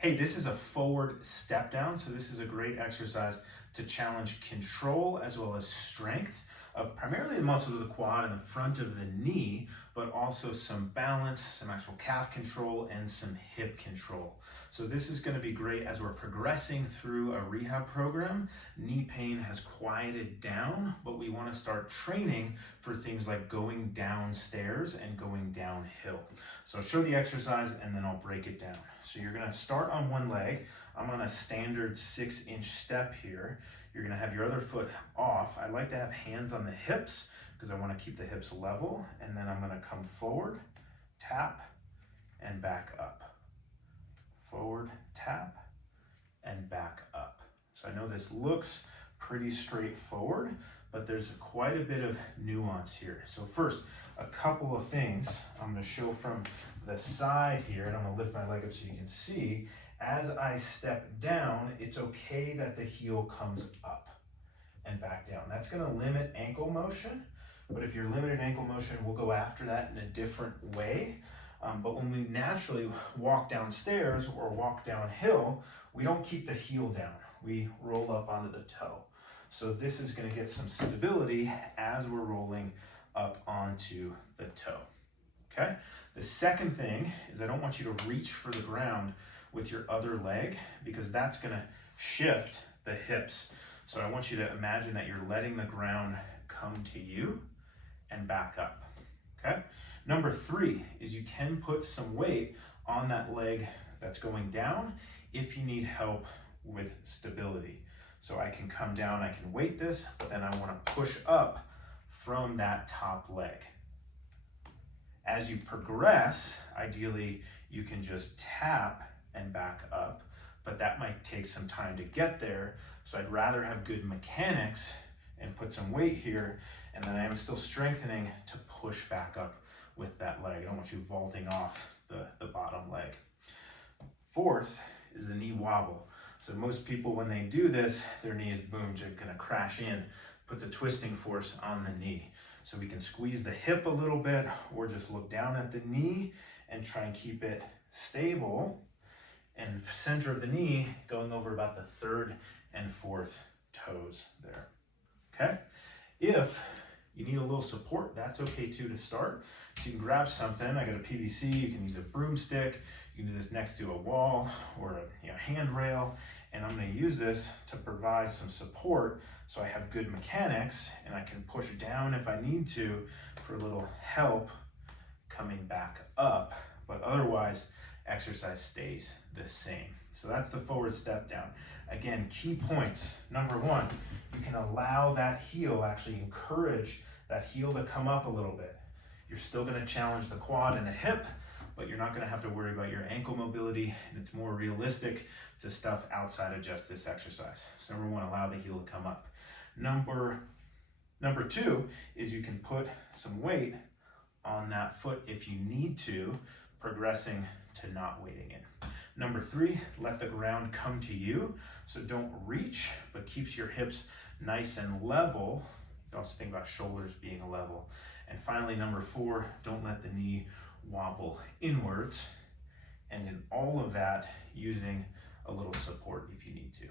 Hey, this is a forward step down, so this is a great exercise to challenge control as well as strength of primarily the muscles of the quad and the front of the knee, but also some balance, some actual calf control, and some hip control. So this is going to be great as we're progressing through a rehab program. Knee pain has quieted down, but we want to start training for things like going downstairs and going downhill. So I'll show the exercise and then I'll break it down. So you're going to start on one leg. I'm on a standard 6-inch step here. You're going to have your other foot off. I like to have hands on the hips because I want to keep the hips level. And then I'm going to come forward, tap, and back up. Forward, tap, and back up. So I know this looks pretty straightforward, but there's quite a bit of nuance here. So first, a couple of things I'm going to show from the side here, and I'm going to lift my leg up so you can see. As I step down, it's okay that the heel comes up and back down. That's going to limit ankle motion, but if you're limited ankle motion, we'll go after that in a different way. But when we naturally walk downstairs or walk downhill, we don't keep the heel down. We roll up onto the toe. So this is going to get some stability as we're rolling up onto the toe. Okay? The second thing is I don't want you to reach for the ground with your other leg because that's going to shift the hips. So I want you to imagine that you're letting the ground come to you and back up. Okay? Number 3 is you can put some weight on that leg that's going down if you need help with stability. So I can come down, I can weight this, but then I want to push up from that top leg. As you progress, ideally you can just tap and back up, but that might take some time to get there. So I'd rather have good mechanics and put some weight here, and then I am still strengthening to push back up with that leg. I don't want you vaulting off the bottom leg. Fourth is the knee wobble. So most people, when they do this, their knee is boom, just gonna crash in, puts a twisting force on the knee. So we can squeeze the hip a little bit or just look down at the knee and try and keep it stable. And center of the knee going over about the 3rd and 4th toes there. Okay? If you need a little support, that's okay too to start. So you can grab something. I got a PVC, you can use a broomstick, you can do this next to a wall or a handrail, and I'm going to use this to provide some support so I have good mechanics and I can push down if I need to for a little help coming back up, but otherwise exercise stays the same. So that's the forward step down. Again, key points. Number 1, you can allow that heel, actually encourage that heel to come up a little bit. You're still going to challenge the quad and the hip, but you're not going to have to worry about your ankle mobility, and it's more realistic to stuff outside of just this exercise. So number 1, allow the heel to come up. Number 2 is you can put some weight on that foot if you need to, progressing to not weighting in. Number 3, let the ground come to you. So don't reach, but keeps your hips nice and level. You also think about shoulders being level. And finally, number 4, don't let the knee wobble inwards. And in all of that, using a little support if you need to.